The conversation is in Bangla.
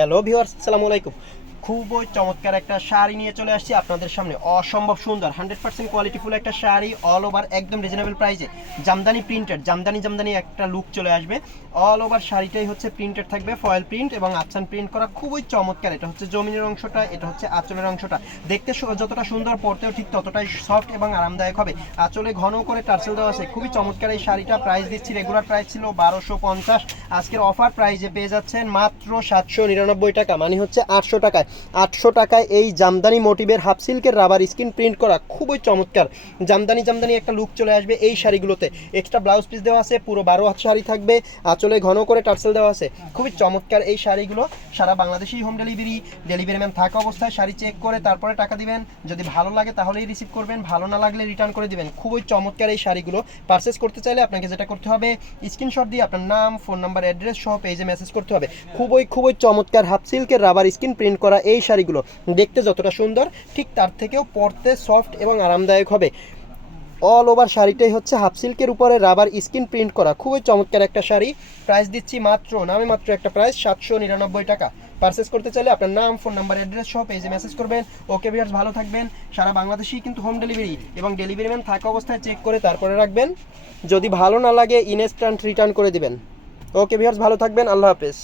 হ্যালো ভিউয়ার্স, আসসালামু আলাইকুম। খুবই চমৎকার একটা শাড়ি নিয়ে চলে আসছি আপনাদের সামনে। অসম্ভব সুন্দর 100% কোয়ালিটিফুল একটা শাড়ি, অল ওভার একদম রিজনেবল প্রাইসে। জামদানি প্রিন্টেড, জামদানি একটা লুক চলে আসবে। অল ওভার শাড়িটাই হচ্ছে প্রিন্টেড থাকবে, ফয়েল প্রিন্ট এবং আফসান প্রিন্ট করা, খুবই চমৎকার। এটা হচ্ছে জমিনের অংশটা, এটা হচ্ছে আঁচলের অংশটা। দেখতে যতটা সুন্দর, পরতেও ঠিক ততটাই সফট এবং আরামদায়ক হবে। আঁচলে ঘন করে টার্সেল দেওয়া আছে, খুবই চমৎকার এই শাড়িটা। প্রাইস দিচ্ছি, রেগুলার প্রাইস ছিল 1250, আজকের অফার প্রাইসে পেয়ে যাচ্ছেন মাত্র 799 টাকা, মানে হচ্ছে 800 টাকায়। 800 টাকায় এই জামদানি মোটিভের হাফ সিল্কের রাবার স্কিন প্রিন্ট করা, খুবই চমৎকার জামদানি একটা লুক চলে আসবে এই শাড়িগুলোতে। এক্সট্রা ব্লাউজ পিস দেওয়া আছে, পুরো 12 হাত শাড়ি থাকবে, আঁচলে ঘন করে টার্সেল দেওয়া আছে, খুবই চমৎকার এই শাড়িগুলো। সারা বাংলাদেশেই হোম ডেলিভারি ম্যান থাকা অবস্থায় শাড়ি চেক করে তারপরে টাকা দিবেন। যদি ভালো লাগে তাহলেই রিসিভ করবেন, ভালো না লাগলে রিটার্ন করে দিবেন। খুবই চমৎকার এই শাড়িগুলো। পারচেস করতে চাইলে আপনাকে যেটা করতে হবে, স্ক্রিনশট দিয়ে আপনার নাম, ফোন নাম্বার, অ্যাড্রেস সহ পেজে মেসেজ করতে হবে। খুবই চমৎকার হাফ সিল্কের রাবার স্কিন প্রিন্ট করা এই শাড়িগুলো। দেখতে যতটা সুন্দর, ঠিক তার থেকেও পরতে সফট এবং আরামদায়ক হবে। অল ওভার শাড়িটাই হচ্ছে হাফ সিল্কের উপরে রাবার স্কিন প্রিন্ট করা, খুবই চমৎকার একটা শাড়ি। প্রাইস দিচ্ছি মাত্র একটা প্রাইস 799 টাকা। পারচেস করতে চাইলে আপনার নাম, ফোন নাম্বার, অ্যাড্রেস সহ পেজে মেসেজ করবেন। ওকে ভিউয়ার্স, ভালো থাকবেন। সারা বাংলাদেশেই কিন্তু হোম ডেলিভারি এবং ডেলিভারি ম্যান থাকা অবস্থায় চেক করে তারপরে রাখবেন। যদি ভালো না লাগে ইনস্ট্যান্ট রিটার্ন করে দিবেন। ওকে ভিউয়ার্স, ভালো থাকবেন। আল্লাহ হাফেজ।